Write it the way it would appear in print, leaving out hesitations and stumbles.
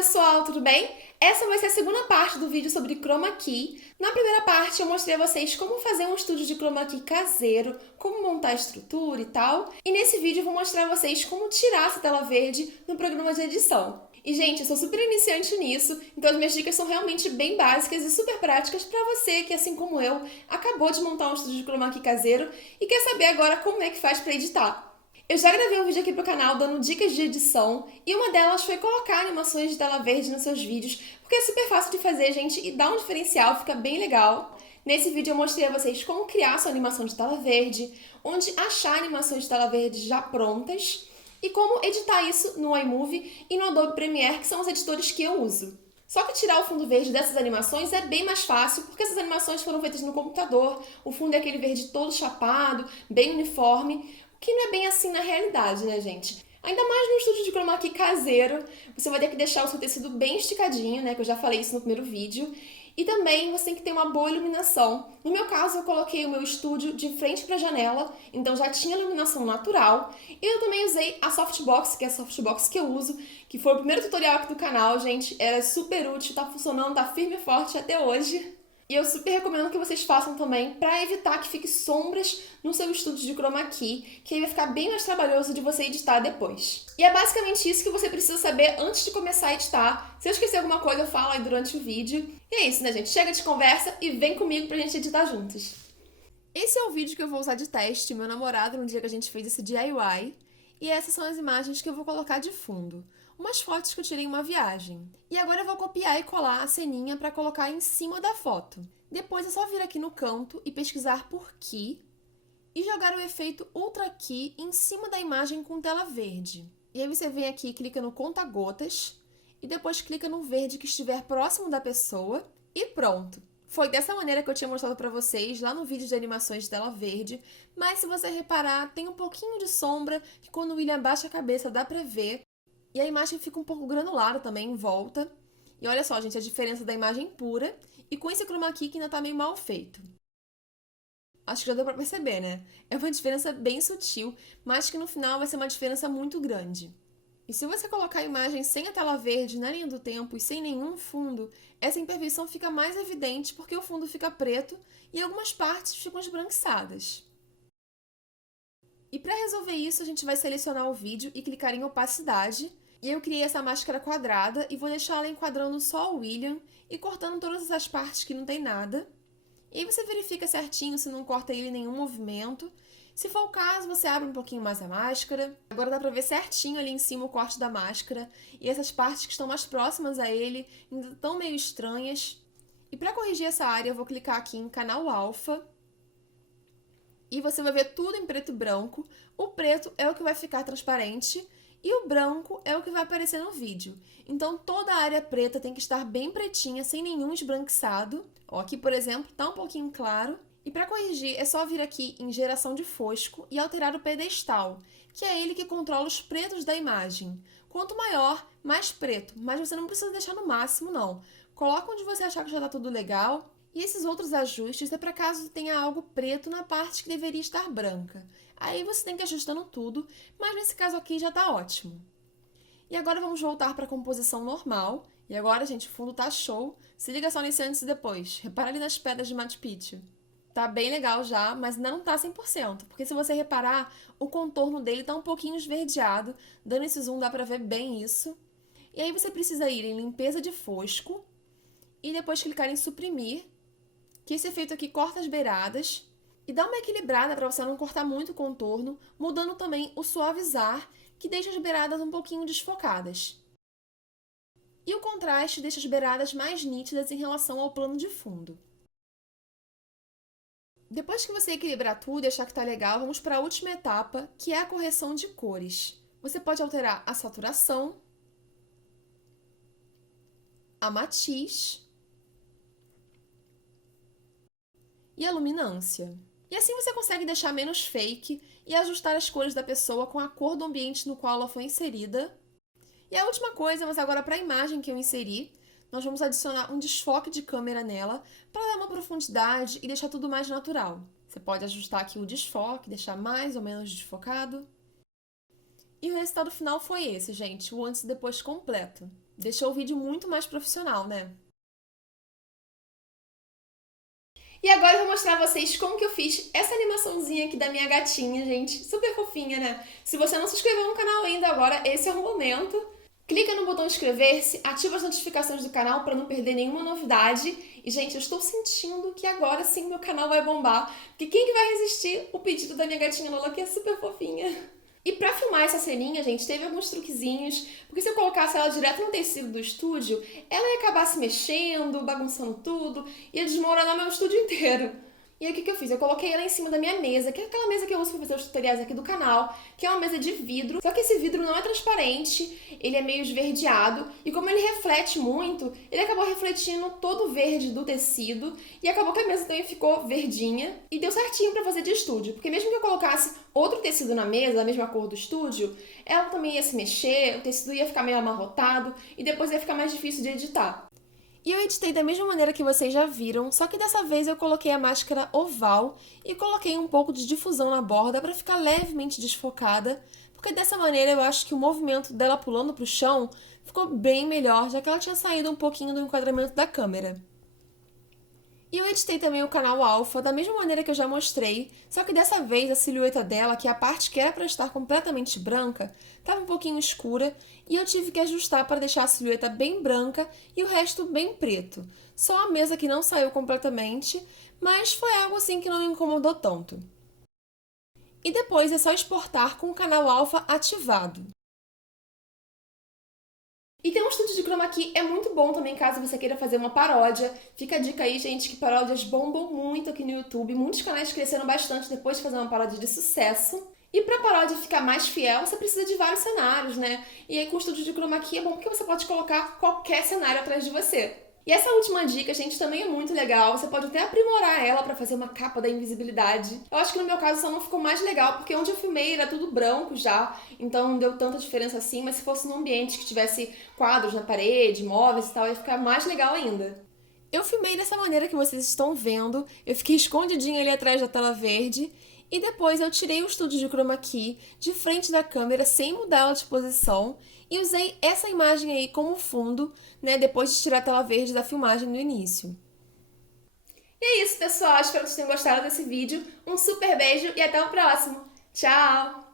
pessoal, tudo bem? Essa vai ser a segunda parte do vídeo sobre Chroma Key. Na primeira parte eu mostrei a vocês como fazer um estúdio de Chroma Key caseiro, como montar a estrutura e tal. E nesse vídeo eu vou mostrar a vocês como tirar essa tela verde no programa de edição. E gente, eu sou super iniciante nisso, então as minhas dicas são realmente bem básicas e super práticas para você que, assim como eu, acabou de montar um estúdio de Chroma Key caseiro e quer saber agora como é que faz para editar. Eu já gravei um vídeo aqui pro canal dando dicas de edição e uma delas foi colocar animações de tela verde nos seus vídeos, porque é super fácil de fazer, gente, e dá um diferencial, fica bem legal. Nesse vídeo eu mostrei a vocês como criar sua animação de tela verde, onde achar animações de tela verde já prontas e como editar isso no iMovie e no Adobe Premiere, que são os editores que eu uso. Só que tirar o fundo verde dessas animações é bem mais fácil, porque essas animações foram feitas no computador, o fundo é aquele verde todo chapado, bem uniforme, que não é bem assim na realidade, né, gente? Ainda mais no estúdio de chroma key caseiro, você vai ter que deixar o seu tecido bem esticadinho, né, que eu já falei isso no primeiro vídeo. E também você tem que ter uma boa iluminação. No meu caso, eu coloquei o meu estúdio de frente para a janela, então já tinha iluminação natural. E eu também usei a softbox, que é a softbox que eu uso, que foi o primeiro tutorial aqui do canal, gente. Era super útil, tá funcionando, tá firme e forte até hoje. E eu super recomendo que vocês façam também para evitar que fique sombras no seu estúdio de chroma key, que aí vai ficar bem mais trabalhoso de você editar depois. E é basicamente isso que você precisa saber antes de começar a editar. Se eu esquecer alguma coisa, eu falo aí durante o vídeo. E é isso, né, gente? Chega de conversa e vem comigo pra gente editar juntos. Esse é o vídeo que eu vou usar de teste, meu namorado, no dia que a gente fez esse DIY. E essas são as imagens que eu vou colocar de fundo. Umas fotos que eu tirei em uma viagem. E agora eu vou copiar e colar a ceninha para colocar em cima da foto. Depois é só vir aqui no canto e pesquisar por Key e jogar o efeito Ultra Key em cima da imagem com tela verde. E aí você vem aqui e clica no conta-gotas e depois clica no verde que estiver próximo da pessoa e pronto! Foi dessa maneira que eu tinha mostrado para vocês lá no vídeo de animações de tela verde, mas se você reparar, tem um pouquinho de sombra que quando o William baixa a cabeça dá pra ver. E a imagem fica um pouco granulada também em volta. E olha só, gente, a diferença da imagem pura e com esse chroma key que ainda tá meio mal feito. Acho que já deu pra perceber, né? É uma diferença bem sutil, mas que no final vai ser uma diferença muito grande. E se você colocar a imagem sem a tela verde na linha do tempo e sem nenhum fundo, essa imperfeição fica mais evidente porque o fundo fica preto e algumas partes ficam esbranquiçadas. E para resolver isso, a gente vai selecionar o vídeo e clicar em opacidade. E eu criei essa máscara quadrada e vou deixar ela enquadrando só o William e cortando todas essas partes que não tem nada. E aí você verifica certinho se não corta ele em nenhum movimento. Se for o caso, você abre um pouquinho mais a máscara. Agora dá pra ver certinho ali em cima o corte da máscara. E essas partes que estão mais próximas a ele ainda estão meio estranhas. E para corrigir essa área, eu vou clicar aqui em canal alfa. E você vai ver tudo em preto e branco. O preto é o que vai ficar transparente e o branco é o que vai aparecer no vídeo. Então toda a área preta tem que estar bem pretinha, sem nenhum esbranquiçado. Ó, aqui, por exemplo, tá um pouquinho claro. E para corrigir, é só vir aqui em geração de fosco e alterar o pedestal, que é ele que controla os pretos da imagem. Quanto maior, mais preto, mas você não precisa deixar no máximo, não. Coloca onde você achar que já tá tudo legal. E esses outros ajustes é para caso tenha algo preto na parte que deveria estar branca. Aí você tem que ir ajustando tudo, mas nesse caso aqui já está ótimo. E agora vamos voltar para a composição normal. E agora, gente, o fundo tá show. Se liga só nesse antes e depois. Repara ali nas pedras de Machu Picchu. Tá bem legal já, mas ainda não tá 100%, porque se você reparar, o contorno dele tá um pouquinho esverdeado. Dando esse zoom dá para ver bem isso. E aí você precisa ir em limpeza de fosco e depois clicar em suprimir, que esse efeito aqui corta as beiradas e dá uma equilibrada para você não cortar muito o contorno, mudando também o suavizar, que deixa as beiradas um pouquinho desfocadas. E o contraste deixa as beiradas mais nítidas em relação ao plano de fundo. Depois que você equilibrar tudo e achar que está legal, vamos para a última etapa, que é a correção de cores. Você pode alterar a saturação, a matiz e a luminância. E assim você consegue deixar menos fake e ajustar as cores da pessoa com a cor do ambiente no qual ela foi inserida. E a última coisa, mas agora para a imagem que eu inseri, nós vamos adicionar um desfoque de câmera nela para dar uma profundidade e deixar tudo mais natural. Você pode ajustar aqui o desfoque, deixar mais ou menos desfocado. E o resultado final foi esse, gente, o antes e depois completo. Deixou o vídeo muito mais profissional, né? E agora eu vou mostrar a vocês como que eu fiz essa animaçãozinha aqui da minha gatinha, gente. Super fofinha, né? Se você não se inscreveu no canal ainda, agora esse é o momento. Clica no botão inscrever-se, ativa as notificações do canal para não perder nenhuma novidade. E, gente, eu estou sentindo que agora sim meu canal vai bombar. Porque quem que vai resistir o pedido da minha gatinha Lola, que é super fofinha? E pra filmar essa ceninha, gente, teve alguns truquezinhos, porque se eu colocasse ela direto no tecido do estúdio, ela ia acabar se mexendo, bagunçando tudo, ia desmoronar meu estúdio inteiro. E aí o que que eu fiz? Eu coloquei ela em cima da minha mesa, que é aquela mesa que eu uso pra fazer os tutoriais aqui do canal, que é uma mesa de vidro, só que esse vidro não é transparente, ele é meio esverdeado, e como ele reflete muito, ele acabou refletindo todo o verde do tecido, e acabou que a mesa também ficou verdinha, e deu certinho pra fazer de estúdio, porque mesmo que eu colocasse outro tecido na mesa, a mesma cor do estúdio, ela também ia se mexer, o tecido ia ficar meio amarrotado, e depois ia ficar mais difícil de editar. E eu editei da mesma maneira que vocês já viram, só que dessa vez eu coloquei a máscara oval e coloquei um pouco de difusão na borda para ficar levemente desfocada, porque dessa maneira eu acho que o movimento dela pulando pro chão ficou bem melhor, já que ela tinha saído um pouquinho do enquadramento da câmera. E eu editei também o canal Alpha da mesma maneira que eu já mostrei, só que dessa vez a silhueta dela, que é a parte que era para estar completamente branca, estava um pouquinho escura e eu tive que ajustar para deixar a silhueta bem branca e o resto bem preto. Só a mesa que não saiu completamente, mas foi algo assim que não me incomodou tanto. E depois é só exportar com o canal Alpha ativado. E tem um estúdio de chroma key, é muito bom também caso você queira fazer uma paródia. Fica a dica aí, gente, que paródias bombam muito aqui no YouTube. Muitos canais cresceram bastante depois de fazer uma paródia de sucesso. E pra paródia ficar mais fiel, você precisa de vários cenários, né? E aí com o estúdio de chroma key é bom porque você pode colocar qualquer cenário atrás de você. E essa última dica, gente, também é muito legal. Você pode até aprimorar ela pra fazer uma capa da invisibilidade. Eu acho que no meu caso só não ficou mais legal, porque onde eu filmei era tudo branco já, então não deu tanta diferença assim, mas se fosse num ambiente que tivesse quadros na parede, móveis e tal, ia ficar mais legal ainda. Eu filmei dessa maneira que vocês estão vendo, eu fiquei escondidinha ali atrás da tela verde, e depois eu tirei o estúdio de chroma key de frente da câmera sem mudar ela de posição e usei essa imagem aí como fundo, né, depois de tirar a tela verde da filmagem no início. E é isso, pessoal. Espero que vocês tenham gostado desse vídeo. Um super beijo e até o próximo. Tchau!